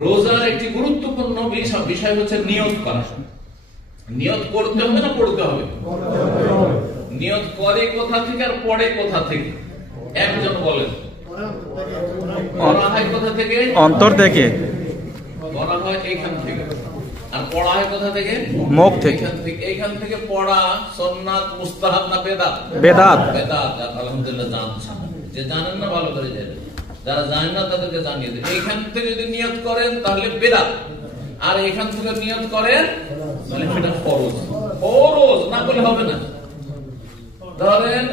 রোজার একটি গুরুত্বপূর্ণ বিষয় হচ্ছে নিয়ত করা। নিয়ত করতে হবে না পড়তে হবে? নিয়ত করে কোথা থেকে আর পড়ে কোথা থেকে? একজন বলেন। করা হয় কোথা থেকে? অন্তর থেকে। করা হয় এইখান থেকে। আর পড়া হয় কোথা থেকে? মুখ থেকে। এইখান থেকে পড়া সুন্নাত, মুস্তাহাব না বেদাত? বেদাত। বেদাত। আলহামদুলিল্লাহ জানছেন। যে জানেন না ভালো করে জানেন, যারা জানেন না তাদেরকে জানিয়ে দেন। এইখান থেকে যদি নিয়ত করেন তাহলে বেদাত, আর এখান থেকে নিয়ত করেন তাহলে সেটা ফরজ। ফরজ না করলে হবে না। ধরেন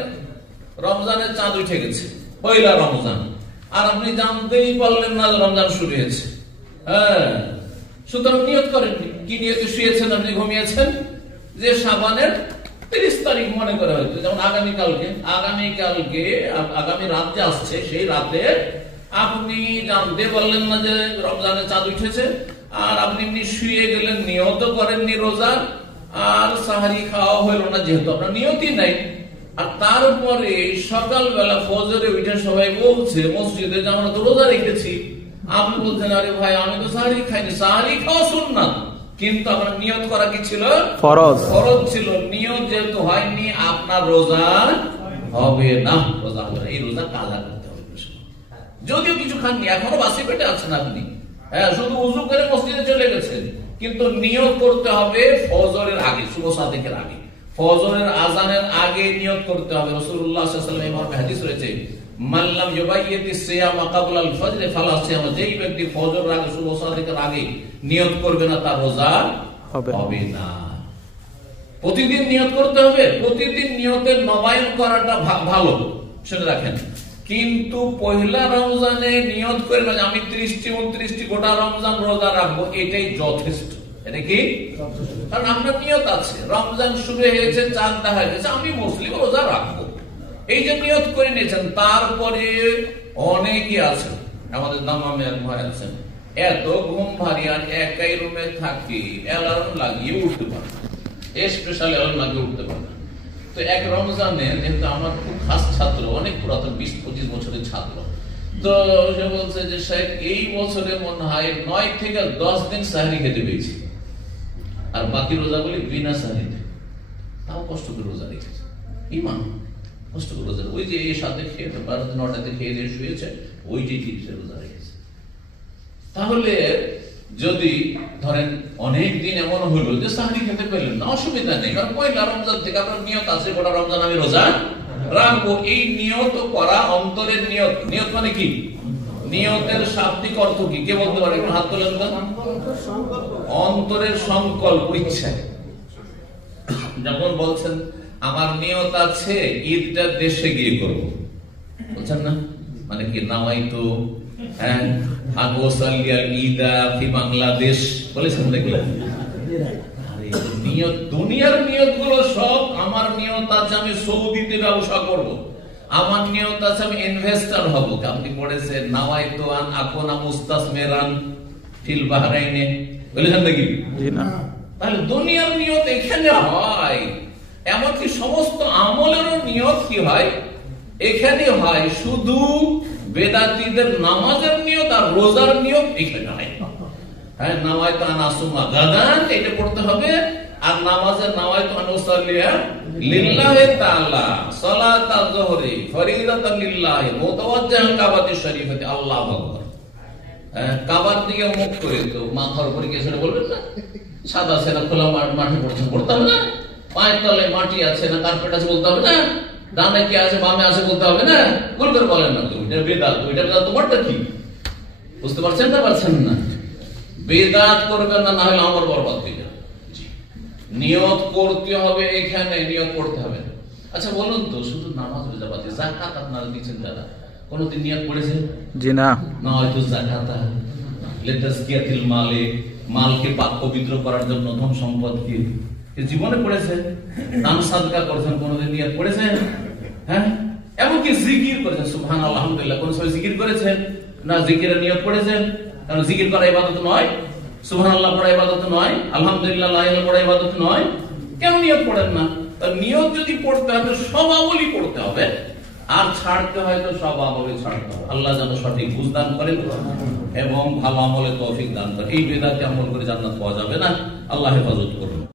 রমজানের চাঁদ উঠে গেছে, পয়লা রমজান, আর আপনি জানতেই পারলেন না রমজান শুরু হয়েছে। হ্যাঁ, সুতরাং নিয়ত করেননি। কি নিয়তে শুয়েছেন? আপনি ঘুমিয়েছেন যে শাবানের 30 তারিখ মনে করে, হয়তো যেমন আগামীকালকে আগামী রাত যে আসছে সেই রাতে আপনি জানতে পারলেন না যে রমজানের চাঁদ উঠেছে, আর আপনি এমনি শুয়ে গেলেন, নিয়ত করেননি রোজার, আর সাহারি খাওয়া হইল না যেহেতু আপনার নিয়তই নাই। আর তারপরে সকালবেলা ফজরে উঠে সবাই বলছে মসজিদে যে আমরা তো রোজা রেখেছি, আপনি বলছেন আরে ভাই আমি তো সাহারি খাইনি। সাহারি খাওয়া সুন্নাত, কিন্তু আপনার নিয়ত করা কি ছিল? ফরজ। ফরজ ছিল। নিয়ত যেহেতু হয়নি আপনার রোজা হবে না। রোজা হবে না, এই রোজা কাজা করতে হবে। যদিও কিছু খাননি, এখনো বাসি পেটে আছেন আপনি, হ্যাঁ, শুধু উযু করে মসজিদে চলে গেছেন, কিন্তু নিয়ত করতে হবে ফজরের আগে, শুভ সাদেকের আগে, ফজরের আজানের আগে নিয়ত করতে হবে। রাসূলুল্লাহ সাল্লাল্লাহু আলাইহি ওয়াসাল্লাম হাদিস রয়েছে, মাল্লাম ইউবাইয়িতি সিয়াম ক্বাবলা আল ফজর ফালা সিয়াম, যেই ব্যক্তি ফজরের আগে, শুভ সাদেকের আগে নিয়ত করবে না তার রোজা হবে না। প্রতিদিন নিয়ত করতে হবে। প্রতিদিন নিয়তের নবায়ন করাটা ভালো, শুনে রাখেন। কিন্তু পয়লা রমজানে নিয়ত করবে যে আমি 30টি গোটা রমজান রোজা রাখবো, এটাই যথেষ্ট। এটা কি? কারণ আপনার নিয়ত আছে, রমজান শুরু হয়েছে, চাঁদ দেখা গেছে, আমি মুসলিম, রোজা রাখবো, এই যে নিয়ত করে নিয়েছেন। তারপরে অনেকে আছেন, আমাদের দামামে ভাই আছেন, এত ঘুম ভারী, আর একাই রুমে থাকি, অ্যালার্ম লাগিয়ে উঠতে পারে, স্পেশাল অ্যালার্ম লাগিয়ে উঠতে পারে। তো এক রমজানে, যেহেতু আমার খুব খাস ছাত্র, অনেক পুরাতন, 20-25 বছরের ছাত্র, তো সে বলছে যে সাহেব এই বছরে মনে হয় 9 থেকে 10 দিন সাহরি খেতে পেয়েছি, আর বাকি রোজাগুলি বিনা সাহরিতে। তাও কষ্ট করে রোজা রেখেছে। ইমান কষ্ট করে রোজা, ওই যে এই সাথে খেয়ে 12-9টাতে খেয়ে দিয়ে শুয়েছে, ওইটাই ঠিক রোজা রেখেছে। তাহলে যদি ধরেন অনেক দিন এমন হলো যে সাহরি খেতে পেলেন না, অসুবিধা নেই, কারণ পয়লা রমজান থেকে আপনার নিয়ত আছে গোটা রমজান আমি রোজা রাখবো। এই নিয়ত করা অন্তরের নিয়ত। নিয়ত মানে কি? নিয়তের শাব্দিক অর্থ কি কে বলতে পারে? একটু হাত তোলেন তো। অন্তরের সংকল্প, ইচ্ছা। যখন বলছেন আমার নিয়ত আছে ঈদটা দেশে গিয়ে করব, বলছেন না, মানে কি নাওয়াইতু বাংলাদেশ বলেছেন নাকি? নিয়ত, দুনিয়ার নিয়ত গুলো সব, আমার নিয়ত আছে আমি সৌদিতে ব্যবসা করব, আমার নিয়ত আছে আমি ইনভেস্টর হব। আপনি পড়েছেন নাওয়াইতু আন আকুনা মুস্তাসমিরান ফিল বাহরাইনে, বলেছেন নাকি? তাহলে দুনিয়ার নিয়ত এখানে হয়। এমনকি সমস্ত আমলেরও নিয়ত কি হয়? এখানে হয়। শুধু বেদাতীদের নামাজের নিয়ত আর রোজার নিয়ত এখানে হয়। হ্যাঁ, নাওয়াইতু আন আসুমা গাদান এটা পড়তে হবে, আর নামাজের নাওয়াইতু আন উসাল্লিয়া লিল্লাহি তাআলা সালাতাল যুহরি ফরিদাতান লিল্লাহি মুতাওয়াজ্জিহান কাবাতিশ শরীফাতি, আল্লাহু আকবার। কাবার দিকে মুখ করে, তো মাথার উপরে কি সেটা বলবেন না? সাদা সেনা খোলা মাঠে পড়ছেন, পড়তে হবে না? পায়ের তলায় মাটি আছে না কার্পেট আছে বলতে হবে না? ডানে কি আছে বামে আছে বলতে হবে না? ভুল করে বলেন না, ওইটা বেদাত, ওইটা বেদাত। তোমারটা কি বুঝতে পারছেন না? পারছেন না? বেদাত করবেন না, না হলে আমার বরবাদ হয়ে যাবে। নিয়ত করতে হবে, এখানে নিয়ত করতে হবে। আচ্ছা বলুন তো, শুধু নামাজ রোজা বাদে যাকাত আপনারা দিচ্ছেন যারা, কোনদিন নিয়ত করেছেন? জি না। না হয়তো যাকাতা লিতাজকিয়াতিল মালে, মালকে পাক পবিত্র করার জন্য, ধন সম্পদকে জীবনে পড়েছেন। দান সাদকা করেছেন, কোনদিন নিয়ত করেছেন? হ্যাঁ, এমনকি জিকির করেছেন, সুবহানাল্লাহ আলহামদুলিল্লাহ, কোন সময় জিকির করেছেন না? জিকিরের নিয়ত করেছেন? কারণ জিকির করা ইবাদত নয়, সুবহানাল্লাহ পড়া ইবাদত নয়, আলহামদুলিল্লাহ লা ইলাহা পড়া ইবাদত নয়। কেন নিয়ত পড়েন না? তার নিয়ত যদি পড়তে হবে সব আমলই পড়তে হবে, আর ছাড়তে হয় তো সব আমলই ছাড়তে হবে। আল্লাহ যেন সঠিক বুঝদান করেন। এবং ভালো আমলে তৌফিক দান করেন। এই বেদাতে আমল করে জান্নাত পাওয়া যাবে না। আল্লাহ হেফাজত করুন।